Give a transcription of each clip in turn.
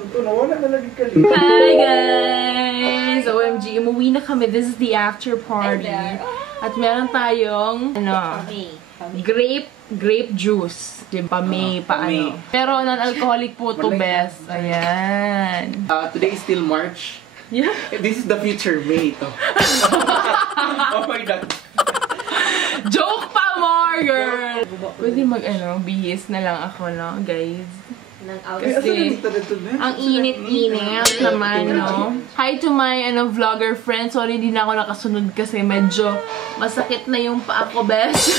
naman to. Nawala na lagi ka. Hi guys! OMG, umuwi na kami. This is the after party. At meron tayong, grape juice. Pame, paano. Pero non-alcoholic po to, best. Ayan. Today is still March. Yeah. This is the future May ito. Oh my God. Joke pa more, girl! Pwede bihis na lang ako, no, guys? Kasi, ang init-init naman, no? Hi to my, vlogger friends. Sorry, hindi na ako nakasunod kasi medyo masakit na yung paa ko, best.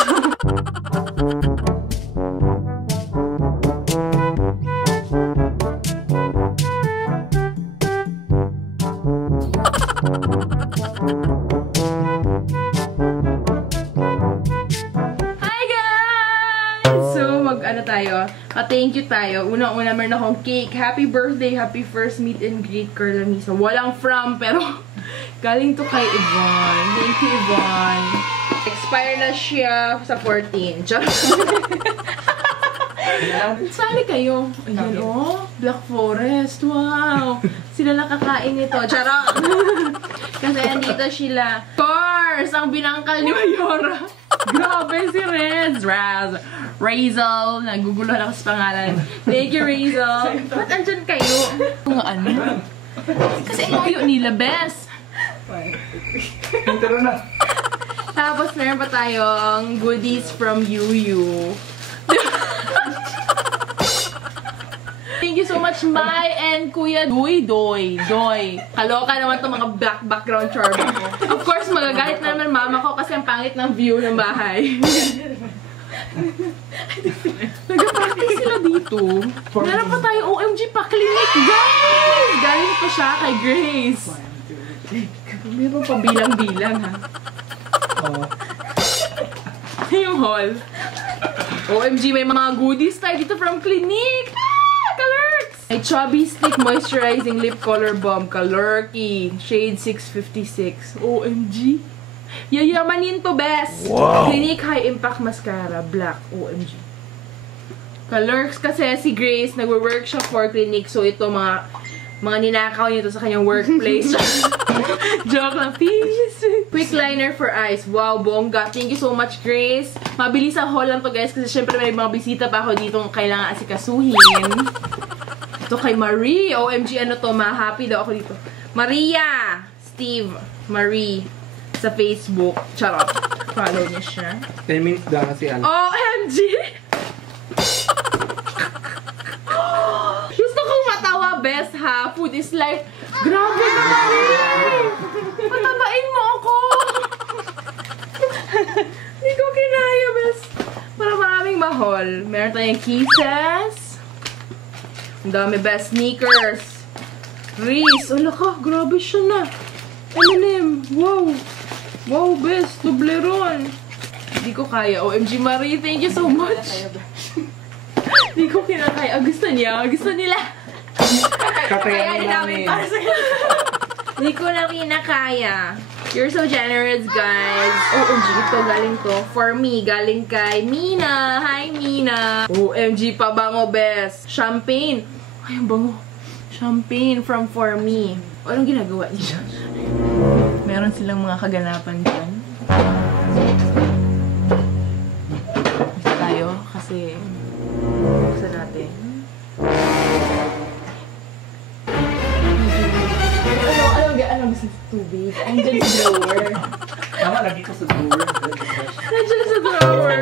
Thank you tayo. Una-una meron akong cake. Happy birthday, happy first meet and greet, Carla Misa. Walang from, pero galing to kay Yvonne. Thank you, Yvonne. Expire na siya sa 14. Sali kayo. Ayan, oh. Black Forest. Wow. Sila nakakain nito. Charot. Kasi andito sila. Of course, ang binangkal ni Mayora. Grabe si Reds. Razel. Nagugulo ako sa pangalan. Thank you, Razel. Ba't andyan kayo? Mga ano? Kasi inoyo nila, best. Tara na. Tapos meron pa tayong goodies from Yuyu. Thank you so much, Mai and Kuya Doy. Kaloka naman itong mga background charm ko. Of course, magagalit na naman mama ko kasi ang pangit ng view ng bahay. Nag-practice sila dito. Meron pa tayo OMG pa-clinic, guys! Galing pa siya kay Grace. Meron pa bilang-bilang, ha? Yung hall. OMG, may mga goodies tayo dito from Clinique. Kalurks! Ay, Chubby Stick Moisturizing Lip Color Balm. Kalurky. Shade 656. OMG. Yayamanin to, best. Wow. Clinique High Impact Mascara. Black. OMG. Kalurks kasi si Grace, nagwo-work siya for Clinique. So, ito mga ninakaw niyo to sa kanyang workplace. Joke lang, peace. Quick liner for eyes. Wow, bongga. Thank you so much, Grace. Mabilis ang haul lang to, guys, kasi syempre may mga bisita pa ako dito kailangan asikasuhin. Ito kay Marie. OMG, ano to? Ma-happy daw ako dito. Maria! Steve. Marie. Sa Facebook. Charot. Follow niya siya. 10 minutes daw kasi ano. OMG! Gusto kong matawa, best ha. Food is life. Grabe ka, Marie! Patabain mo ako! Hindi ko kinaya, best. Para maraming mahol. Meron tayong kisses. Ang dami, best. Sneakers. Reese. Ala ka, grabe siya na. M&M. Wow. Wow, best. Toblerone. Hindi ko kaya. OMG, Marie. Thank you so much. Hindi ko kinakaya. Gusto niya. Gusto nila. Kakayanin namin para sa'yo. Hindi ko na kinakaya. You're so generous, guys. OMG, ito galing to. For me, galing kay Mina. Hi, Mina. OMG, pabango, best. Champagne. Ay, ang bango. Champagne from For Me. Anong ginagawa niya? Meron silang mga kaganapan dyan. Basta tayo kasi buksan natin. Ano gusto sa tubig? Andiyan sa drawer. Tama, lagi ko sa drawer. Nandiyan sa drawer.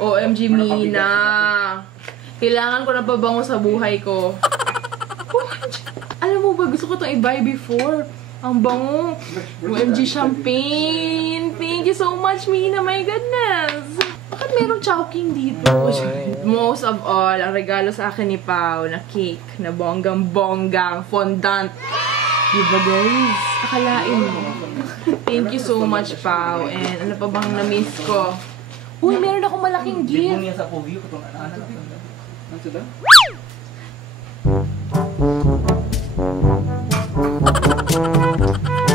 OMG, Mina. Kailangan ko na pabango sa buhay ko. Alam mo ba, gusto ko itong i-buy before. Ang bango. OMG Champagne. Thank you so much, Mina. My goodness. Bakit merong chowking dito? Most of all, ang regalo sa akin ni Pao na cake na bonggang-bonggang fondant. Diba, guys? Akalain mo. Thank you so much, Pao. And ano pa bang na-miss ko? Uy, meron akong malaking gift. Hindi mo niya sa Povio. Ano sila?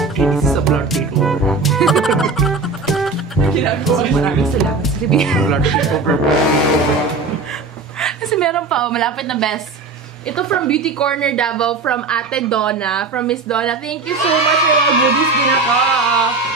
Okay, this is a blood takeover. Maraming salamat sa gabi. Blood takeover. Kasi meron pa, malapit na best. Ito from Beauty Corner Davao, from Ate Donna, from Miss Donna. Thank you so much. May mga goodies din ako.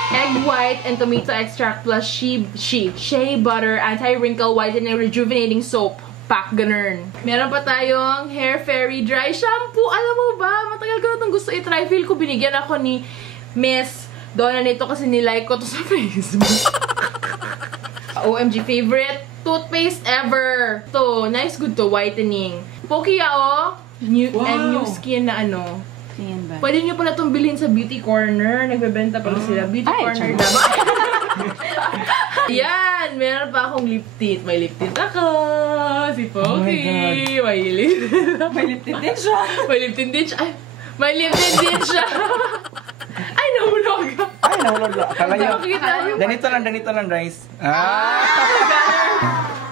Egg white and tomato extract plus shea butter, anti-wrinkle whitening rejuvenating soap. Pack, ganun. Meron pa tayong Hair Fairy Dry Shampoo. Alam mo ba, matagal ko na itong gusto i-try. Feel ko binigyan ako ni Miss Donna nito kasi nilike ko to sa Facebook. OMG, favorite toothpaste ever. To, nice good to, whitening. Pokia, oh. New, wow. And new skin na ano. Pwede nyo pala itong bilhin sa Beauty Corner. Nagbebenta pala sila. Beauty Corner na ba? Yan! Meron pa akong lip tint. May lip tint ako. Si Poki. May lip tint din siya. May lip tint din siya. Ay, may lip tint din siya. Ay, nahulog. Ay, nahulog. Akala niyo. Ganito lang, guys.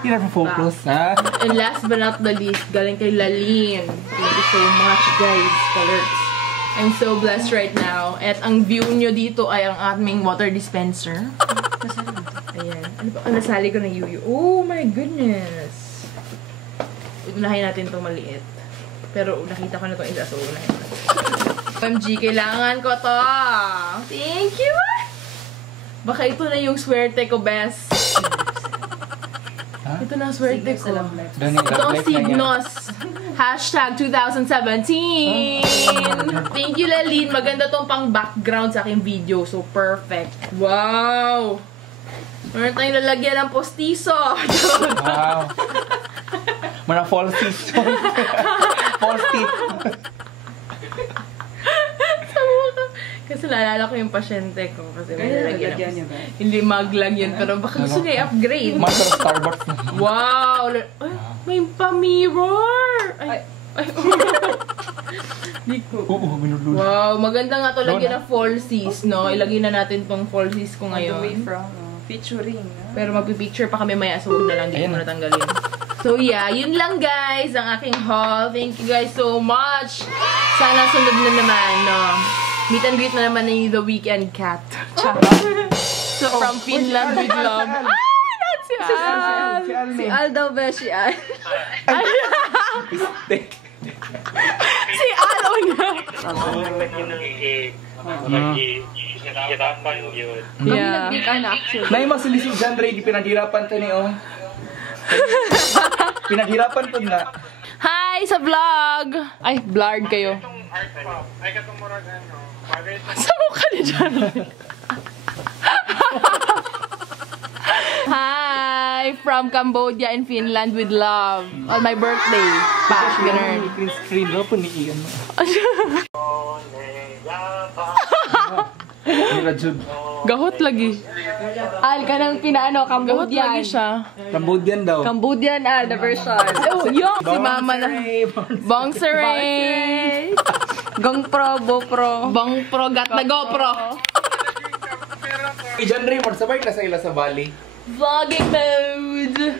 Hindi na focus, ha? And last but not the least, galing kay Lalin. Thank you so much, guys. Colors. I'm so blessed right now. At ang view nyo dito ay ang aming water dispenser. Ayan. Ano ba? Nasali ko ng yuyu. Oh my goodness. Unahin natin itong maliit. Pero nakita ko na itong isa. So, unahin natin. OMG, kailangan ko to. Thank you! Baka ito na yung swerte ko, best. Ito na ang swerte ko. Ito ang Signos. Hashtag 2017. Thank you, Lalin. Maganda tong pang background sa aking video. So, perfect. Wow! Meron tayong lalagyan ng postiso. Wow. Mga false teeth. False teeth. Kasi naalala ko yung pasyente ko. Kasi niya, hindi maglag yun. Pero baka gusto niya i-upgrade. Master of Starbucks. Wow! Ay, may pa-mirror! Ay. Oo, minulul. Wow, maganda nga to. Lagyan ng falsies, no? Ilagay na natin tong falsies ko ngayon. All the way from featuring. Pero magpipicture pa kami maya. So, huwag na lang. Hindi ko na tanggalin. So, yeah. Yun lang, guys. Ang aking haul. Thank you guys so much. Sana sunod na naman, no? Meet and greet na naman ni The Weekend Cat. So, from Finland with love. Ay, not si Al! Si Al daw ba? Si Al. Si Al, o na. Yeah. Naimasili si John Ray, pinaghirapan ka ni, oh. Pinaghirapan ko na. Hi sa vlog! Ay, blurred kayo. Ay, katong murag ano. Sa mukha ni John. Hi! From Cambodia and Finland with love. On my birthday. Pa, ganun. Screen daw po ni Ian. Gahot lagi. Al ka nang pinaano, Gahot Cambodian. lagi siya. Cambodian daw. Cambodian, Al, the version. Oh, yung si mama na. Bongseray! Gong pro, bopro. Bong pro, gat na GoPro. John Ray, sabay na sa ila sa Bali. Vlogging mode!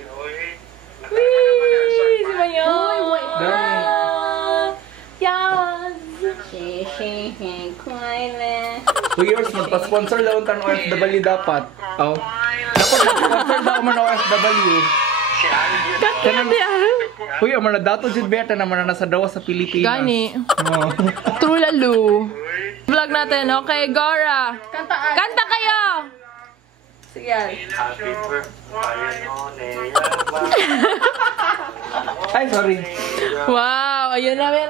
Whee! Si Mayon! Yes! 2 years, magpa-sponsor daw ang OFW dapat. Oh. Dapat mag-sponsor daw man OFW. Kanang Uy, ang mga dato dyan beta naman na nasa dawa sa Pilipinas. Gani. Oh. True lalo. Vlog natin, okay? Gora! Kanta kayo! Sige, Al. Ay, sorry. Wow! Ayun namin.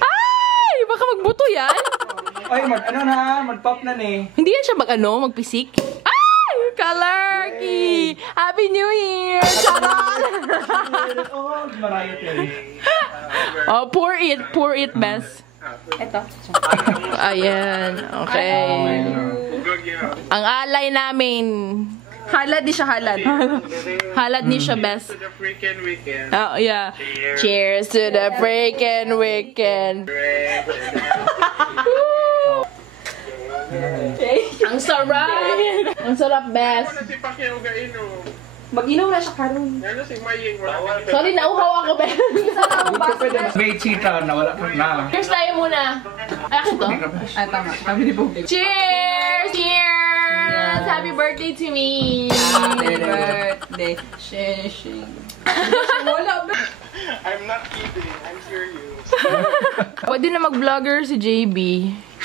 Ay! Baka magbuto yan? Ay, mag-pop na ni. Hindi yan siya magpisik? Ay! Kalerky! Happy New Year! Charot! Oh, marayot yan. Oh, pour it, best. Ito. Ayan, okay. Ang alay namin. Halad, di siya halad. Halad ni siya, best. The freaking weekend. Oh, yeah. Cheers to the freaking weekend. Ang sarap! Ang sarap, best. Ano si Pacquiao gainom? Mag-inom na siya karon. Ano si Maying? Wala ka Sorry, nauhaw ako, best. May chita na wala na. Cheers tayo muna. Ay, akin to? Ay, tama. Sabi ni Bob. Cheers! Cheers! Happy birthday to me! Happy birthday. Shishing. Wala ba? I'm not kidding. I'm serious. Pwede na mag-vlogger si JB.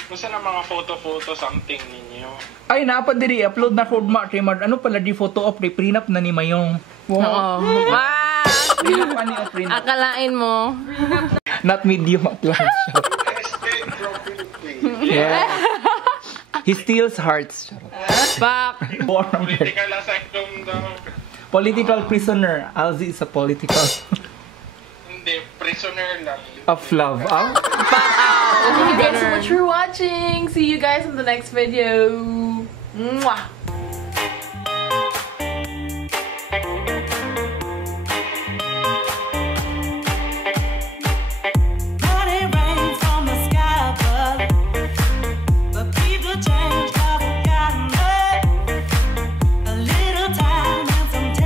Basta na mga photo-photo something ninyo. Ay, napad diri. Upload na food ma. Ano pala di photo op. Prenup na ni Mayong. Oo. Wow! Prenup pa ni o prenup. Akalain mo. Not medium at large. Hashtag from Philippines. Yeah. He steals hearts. Back. Political asylum daw. Political prisoner. Alzi is a political Hindi, prisoner lang. of love. Oh? Thank you guys so much for watching. See you guys in the next video. Mwah!